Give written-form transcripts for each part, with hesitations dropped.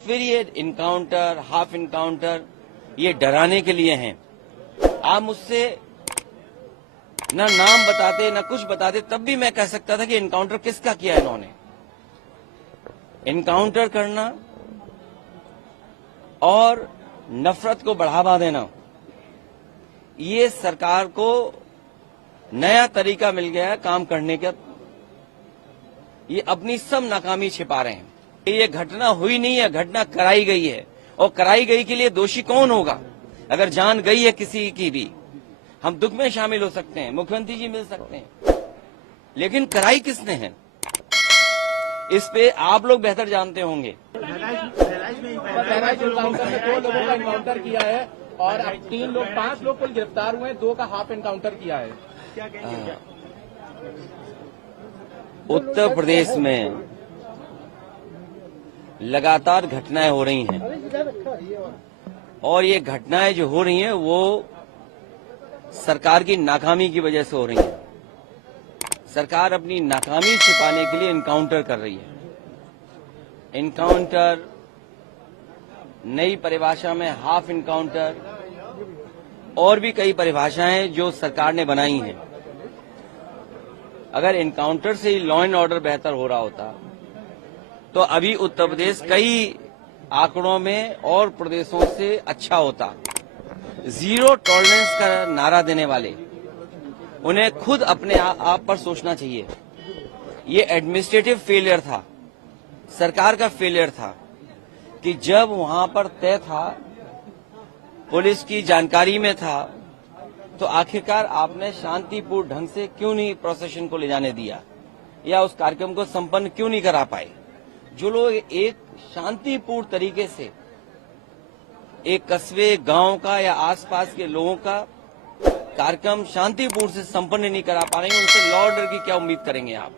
फिर ये encounter, half encounter ये डराने के लिए हैं। आप मुझसे ना नाम बताते ना कुछ बताते, तब भी मैं कह सकता था कि इनकाउंटर किसका किया इन्होंने। इनकाउंटर करना और नफरत को बढ़ावा देना, ये सरकार को नया तरीका मिल गया है काम करने का। ये अपनी सब नाकामी छिपा रहे हैं। ये घटना हुई नहीं है, घटना कराई गई है, और कराई गई के लिए दोषी कौन होगा? अगर जान गई है किसी की भी, हम दुख में शामिल हो सकते हैं, मुख्यमंत्री जी मिल सकते हैं, लेकिन कराई किसने है इस पे आप लोग बेहतर जानते होंगे। बहराइच इनकाउंटर में 2 लोगों का इनकाउंटर किया है और अब 5 लोग कुल गिरफ्तार हुए हैं, 2 का हाफ इनकाउंटर किया है। उत्तर प्रदेश में लगातार घटनाएं हो रही हैं, और ये घटनाएं जो हो रही हैं वो सरकार की नाकामी की वजह से हो रही हैं। सरकार अपनी नाकामी छिपाने के लिए इनकाउंटर कर रही है। इनकाउंटर, नई परिभाषा में हाफ इनकाउंटर, और भी कई परिभाषाएं जो सरकार ने बनाई हैं। अगर इनकाउंटर से ही लॉ एंड ऑर्डर बेहतर हो रहा होता तो अभी उत्तर प्रदेश कई आंकड़ों में और प्रदेशों से अच्छा होता। जीरो टॉलरेंस का नारा देने वाले, उन्हें खुद अपने आप पर सोचना चाहिए। ये एडमिनिस्ट्रेटिव फेलियर था, सरकार का फेलियर था कि जब वहां पर तय था, पुलिस की जानकारी में था, तो आखिरकार आपने शांतिपूर्ण ढंग से क्यों नहीं प्रोसेशन को ले जाने दिया, या उस कार्यक्रम को संपन्न क्यों नहीं करा पाए? जो लोग एक शांतिपूर्ण तरीके से एक कस्बे, गांव का या आसपास के लोगों का कार्यक्रम शांतिपूर्ण से संपन्न नहीं करा पा रहे हैं, उनसे लॉ ऑर्डर की क्या उम्मीद करेंगे आप?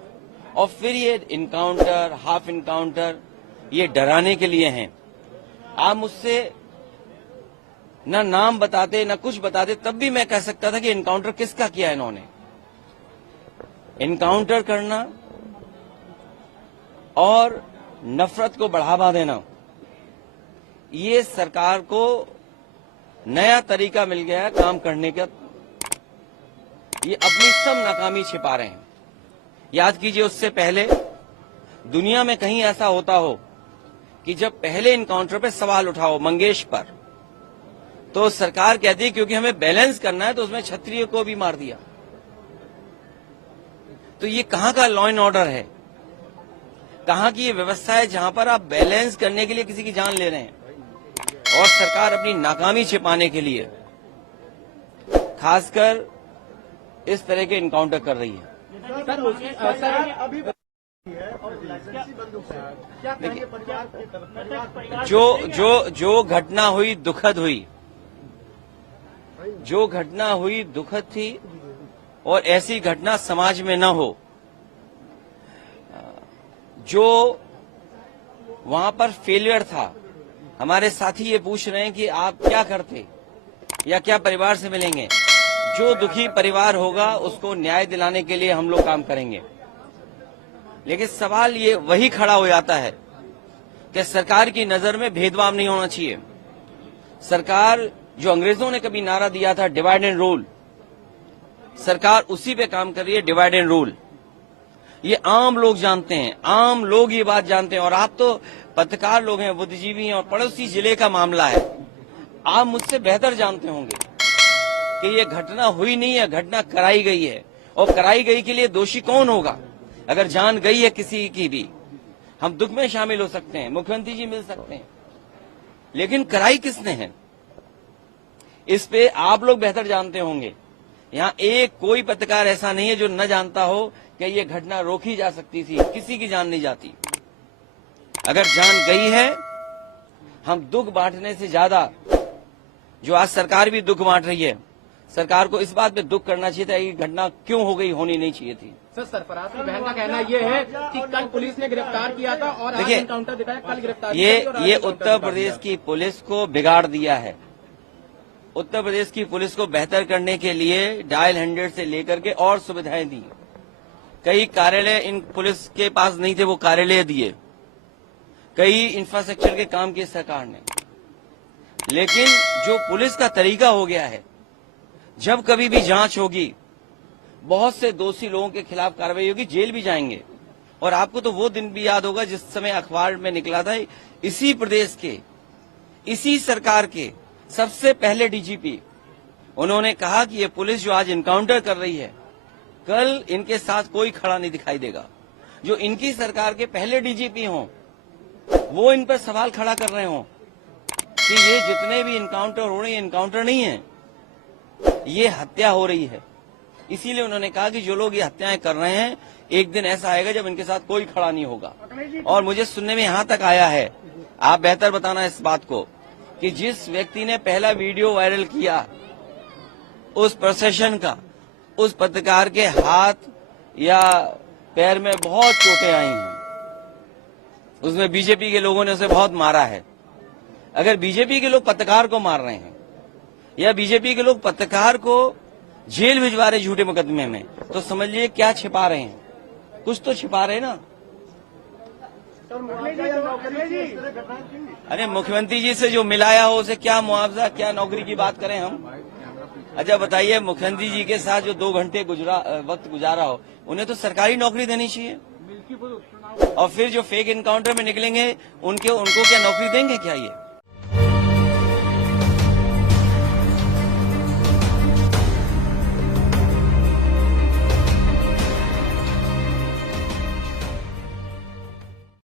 और फिर ये इनकाउंटर, हाफ इनकाउंटर ये डराने के लिए हैं। आप मुझसे ना नाम बताते ना कुछ बताते, तब भी मैं कह सकता था कि इनकाउंटर किसका किया इन्होंने। इनकाउंटर करना और नफरत को बढ़ावा देना, ये सरकार को नया तरीका मिल गया है काम करने का। ये अपनी सब नाकामी छिपा रहे हैं। याद कीजिए, उससे पहले दुनिया में कहीं ऐसा होता हो कि जब पहले इनकाउंटर पे सवाल उठाओ मंगेश पर, तो सरकार कहती है क्योंकि हमें बैलेंस करना है तो उसमें क्षत्रिय को भी मार दिया। तो ये कहां का लॉ एंड ऑर्डर है? कहां की ये व्यवस्था है जहां पर आप बैलेंस करने के लिए किसी की जान ले रहे हैं? और सरकार अपनी नाकामी छिपाने के लिए खासकर इस तरह के इनकाउंटर कर रही है। जो घटना हुई दुखद हुई, जो घटना हुई दुखद थी, और ऐसी घटना समाज में न हो। जो वहां पर फेलियर था, हमारे साथी ये पूछ रहे हैं कि आप क्या करते या क्या परिवार से मिलेंगे। जो दुखी परिवार होगा उसको न्याय दिलाने के लिए हम लोग काम करेंगे। लेकिन सवाल ये वही खड़ा हो जाता है कि सरकार की नजर में भेदभाव नहीं होना चाहिए। सरकार, जो अंग्रेजों ने कभी नारा दिया था डिवाइड एंड रूल, सरकार उसी पे काम कर रही है, डिवाइड एंड रूल। ये आम लोग जानते हैं, आम लोग ये बात जानते हैं, और आप तो पत्रकार लोग हैं, बुद्धिजीवी हैं, और पड़ोसी जिले का मामला है। आप मुझसे बेहतर जानते होंगे कि ये घटना हुई नहीं है, घटना कराई गई है, और कराई गई के लिए दोषी कौन होगा? अगर जान गई है किसी की भी, हम दुख में शामिल हो सकते हैं, मुख्यमंत्री जी मिल सकते हैं, लेकिन कराई किसने है इस पे आप लोग बेहतर जानते होंगे। यहाँ एक कोई पत्रकार ऐसा नहीं है जो न जानता हो कि ये घटना रोकी जा सकती थी, किसी की जान नहीं जाती। अगर जान गई है, हम दुख बांटने से ज्यादा, जो आज सरकार भी दुख बांट रही है, सरकार को इस बात पे दुख करना चाहिए था कि घटना क्यों हो गई, होनी नहीं चाहिए थी। सर, सरफराज की बहन का कहना यह है कि कल पुलिस ने गिरफ्तार किया था और आज इनकाउंटर दिखाया, कल गिरफ्तार ये उत्तर प्रदेश की पुलिस को बिगाड़ दिया है। उत्तर प्रदेश की पुलिस को बेहतर करने के लिए डायल 100 से लेकर के और सुविधाएं दी। कई कार्यालय इन पुलिस के पास नहीं थे, वो कार्यालय दिए। कई इंफ्रास्ट्रक्चर के काम किए सरकार ने, लेकिन जो पुलिस का तरीका हो गया है, जब कभी भी जांच होगी, बहुत से दोषी लोगों के खिलाफ कार्रवाई होगी, जेल भी जाएंगे। और आपको तो वो दिन भी याद होगा जिस समय अखबार में निकला था, इसी प्रदेश के, इसी सरकार के सबसे पहले डीजीपी, उन्होंने कहा कि ये पुलिस जो आज इनकाउंटर कर रही है, कल इनके साथ कोई खड़ा नहीं दिखाई देगा। जो इनकी सरकार के पहले डीजीपी हों, वो इन पर सवाल खड़ा कर रहे हों कि ये जितने भी इनकाउंटर हो रहे हैं, इनकाउंटर नहीं है, ये हत्या हो रही है। इसीलिए उन्होंने कहा कि जो लोग ये हत्याएं कर रहे हैं, एक दिन ऐसा आएगा जब इनके साथ कोई खड़ा नहीं होगा। और मुझे सुनने में यहां तक आया है, आप बेहतर बताना इस बात को, कि जिस व्यक्ति ने पहला वीडियो वायरल किया उस प्रोसेशन का, उस पत्रकार के हाथ या पैर में बहुत चोटें आई हैं। उसमें बीजेपी के लोगों ने उसे बहुत मारा है। अगर बीजेपी के लोग पत्रकार को मार रहे हैं या बीजेपी के लोग पत्रकार को जेल भिजवा रहे झूठे मुकदमे में, तो समझिए क्या छिपा रहे हैं, कुछ तो छिपा रहे हैं ना। अरे मुख्यमंत्री जी से जो मिलाया हो उसे क्या मुआवजा, क्या नौकरी की बात करें हम। अच्छा बताइए, मुख्यमंत्री जी के साथ जो 2 घंटे वक्त गुजारा हो, उन्हें तो सरकारी नौकरी देनी चाहिए। और फिर जो फेक इनकाउंटर में निकलेंगे उनको क्या नौकरी देंगे क्या ये?